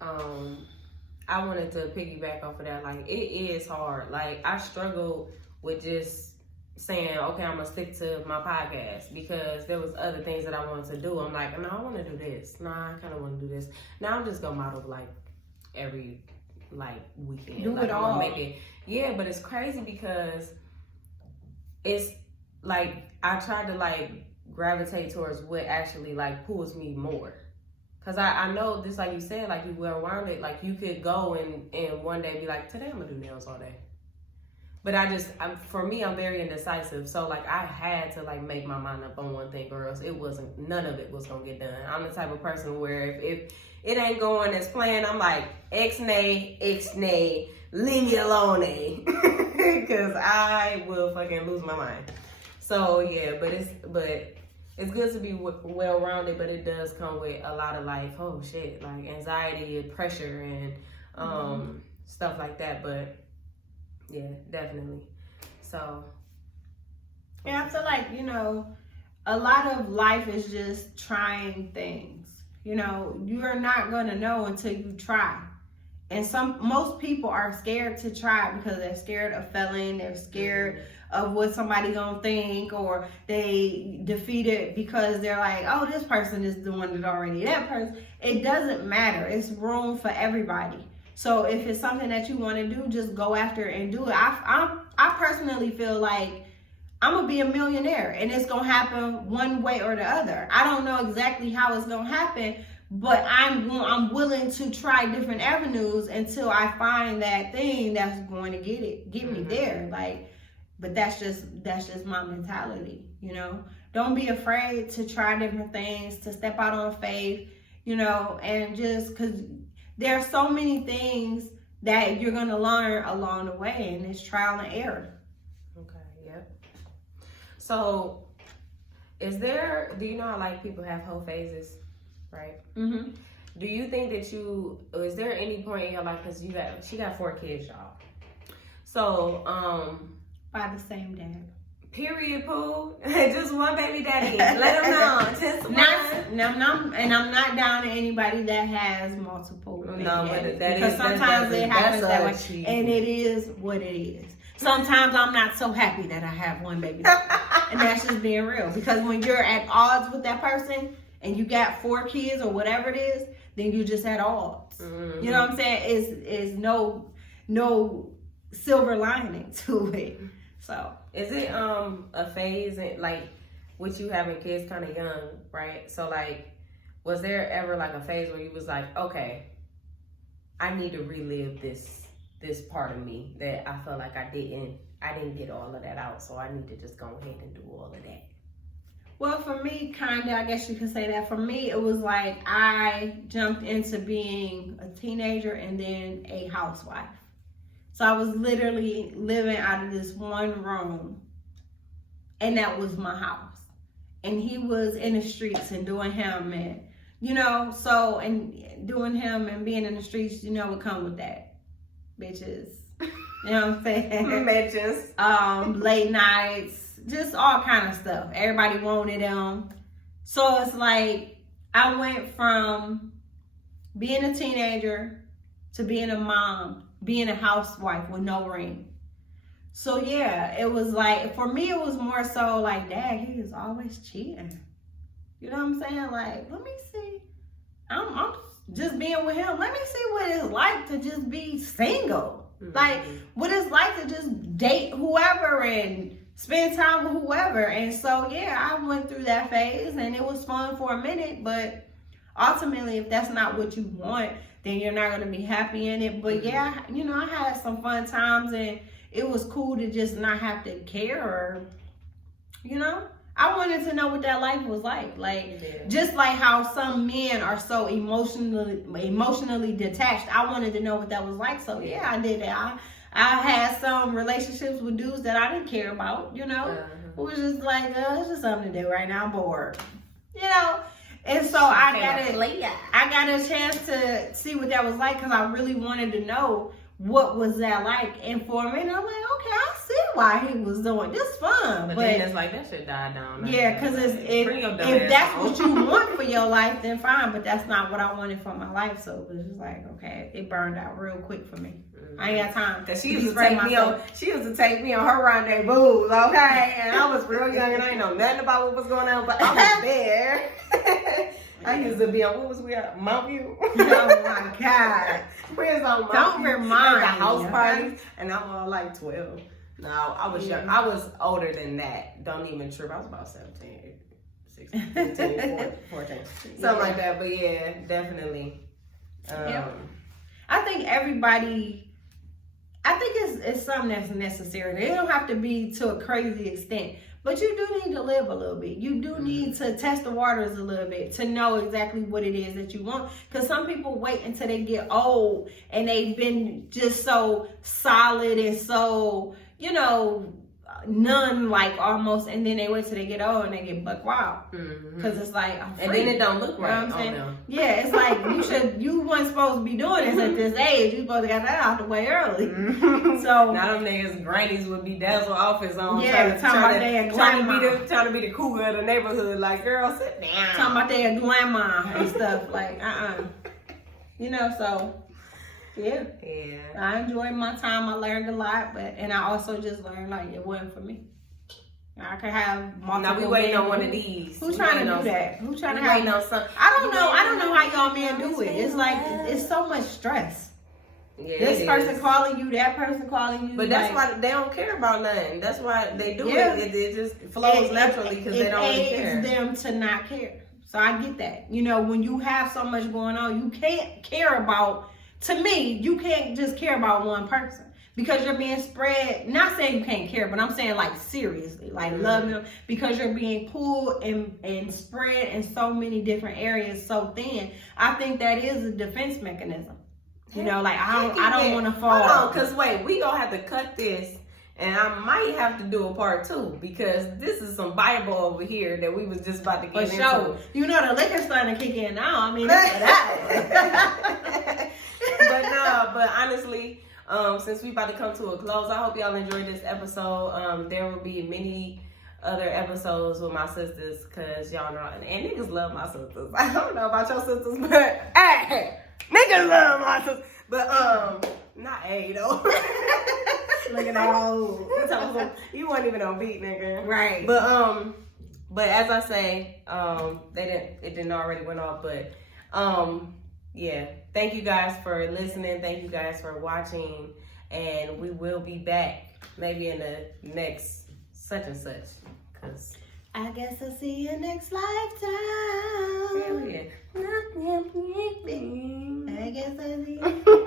I wanted to piggyback off of that. Like, it is hard. Like, I struggled with just saying, okay, I'm gonna stick to my podcast, because there was other things that I wanted to do. I'm like, no, I want to do this. Nah, I kind of want to do this. Now I'm just gonna model like every weekend. Do it all. Make it. Yeah, but it's crazy because it's like I tried to like gravitate towards what actually like pulls me more. Cause I know this, like you said, like you well-rounded. Like you could go and one day be like, today I'm gonna do nails all day. But for me, I'm very indecisive. So like I had to like make my mind up on one thing, or else none of it was gonna get done. I'm the type of person where if it ain't going as planned, I'm like, X-nay, leave me alone, because I will fucking lose my mind. So yeah, but it's good to be well-rounded, but it does come with a lot of like, oh shit, like anxiety and pressure and stuff like that. But yeah, definitely. So yeah, I feel like, you know, a lot of life is just trying things. You know, you're not gonna know until you try. And most people are scared to try because they're scared of failing, they're scared of what somebody gonna think, or they defeated because they're like, oh, this person is the one that already that person. It doesn't matter. It's room for everybody. So if it's something that you want to do, just go after it and do it. I personally feel like I'm gonna be a millionaire, and it's gonna happen one way or the other. I don't know exactly how it's gonna happen, but I'm willing to try different avenues until I find that thing that's going to get me there. Like, but that's just my mentality, you know. Don't be afraid to try different things, to step out on faith. you know, and just because there are so many things that you're going to learn along the way, and it's trial and error. Okay, yep. So, do you know how like people have whole phases, right? Mm-hmm. Do you think that is there any point in your life, because she got 4 kids, y'all. So, By the same dad. Period, Pooh. Just one baby daddy. Let them know. Just one. I'm not down to anybody that has multiple. No, but because sometimes it happens that way, and it is what it is. Sometimes I'm not so happy that I have one baby daddy, and that's just being real. Because when you're at odds with that person, and you got 4 kids or whatever it is, then you just at odds. Mm-hmm. You know what I'm saying? Is no silver lining to it. So is it a phase like with you having kids kind of young, right? So like, was there ever like a phase where you was like, okay, I need to relive this part of me that I felt like I didn't get all of that out, so I need to just go ahead and do all of that? Well, for me, kinda, I guess you could say that. For me, it was like I jumped into being a teenager and then a housewife. So I was literally living out of this one room, and that was my house. And he was in the streets and doing him, and and doing him and being in the streets, would come with that. Bitches. You know what I'm saying? Bitches. Late nights, just all kind of stuff. Everybody wanted them. So it's like I went from being a teenager to being a mom, being a housewife with no ring. So yeah, it was like, for me, it was more so like, Dad, he is always cheating. You know what I'm saying? Like, let me see. I'm just being with him. Let me see what it's like to just be single. Mm-hmm. Like, what it's like to just date whoever and spend time with whoever. And so, yeah, I went through that phase, and it was fun for a minute. But ultimately, if that's not what you want, then you're not going to be happy in it. But yeah, I had some fun times, and it was cool to just not have to care, or, I wanted to know what that life was like. Just like how some men are so emotionally detached, I wanted to know what that was like. So yeah, I did that. I had some relationships with dudes that I didn't care about, It was just like, it's just something to do right now. I'm bored, And so I got a chance to see what that was like, because I really wanted to know what was that like. And for a minute, I'm like, okay, I see why he was doing this. Fun, but then it's like that should die down. Yeah, because if that's what you want for your life, then fine. But that's not what I wanted for my life. So it was just like, okay, it burned out real quick for me. I ain't got time. Cause she used to take me on her rendezvous, okay? And I was real young and I didn't know nothing about what was going on, but I was there. I used to be on, what was we at? Mount View? Oh my God. Where's on Mount Don't View? remind me. The house parties, and I was like 12. No, I was young. I was older than that. Don't even trip. I was about 17, 16, 15, 14. Something like that. But yeah, definitely. I think it's something that's necessary. It don't have to be to a crazy extent. But you do need to live a little bit. You do need to test the waters a little bit to know exactly what it is that you want. Because some people wait until they get old and they've been just so solid and so, none, like, almost, and then they wait till they get old and they get buck wild. Because it's like, I'm free. And then it don't look right. You know what I'm saying? Yeah, it's like you weren't supposed to be doing this at this age. You supposed to get that out the way early. So now them niggas grannies would be dazzle office on. Yeah, trying to be the cougar of the neighborhood. Like, girl, sit down. Talking about their grandma and stuff. Like, so. Yeah. I enjoyed my time. I learned a lot, and I also just learned like it wasn't for me. I could have multiple. Now we waiting on one of these. Who's trying to do that? Who's trying to have? On some, I don't know how y'all men do it. It's like it's so much stress. Yeah, this person calling you, that person calling you. But that's why they don't care about nothing. That's why they do it. It just flows naturally because they don't really care. It aids them to not care. So I get that. When you have so much going on, you can't care about. To me, you can't just care about one person, because you're being spread, not saying you can't care, but I'm saying like seriously, like love them because you're being pulled and spread in so many different areas so thin. I think that is a defense mechanism. You know, like I don't want to fall. Hold on, because wait, we gonna have to cut this. And I might have to do a part 2 because this is some Bible over here that we was just about to get into. Sure. You know the liquor's starting to kick in now. I mean, that's for that. But honestly, since we about to come to a close, I hope y'all enjoyed this episode. There will be many other episodes with my sisters because y'all know, and niggas love my sisters. I don't know about your sisters, but hey, niggas love my sisters. But not A though. Look at all. You weren't even on beat, nigga. Right. But as I say, it didn't already went off, but yeah. Thank you guys for listening. Thank you guys for watching, and we will be back maybe in the next such and such. Cause I guess I'll see you next lifetime. hell yeah. I guess I'll see you.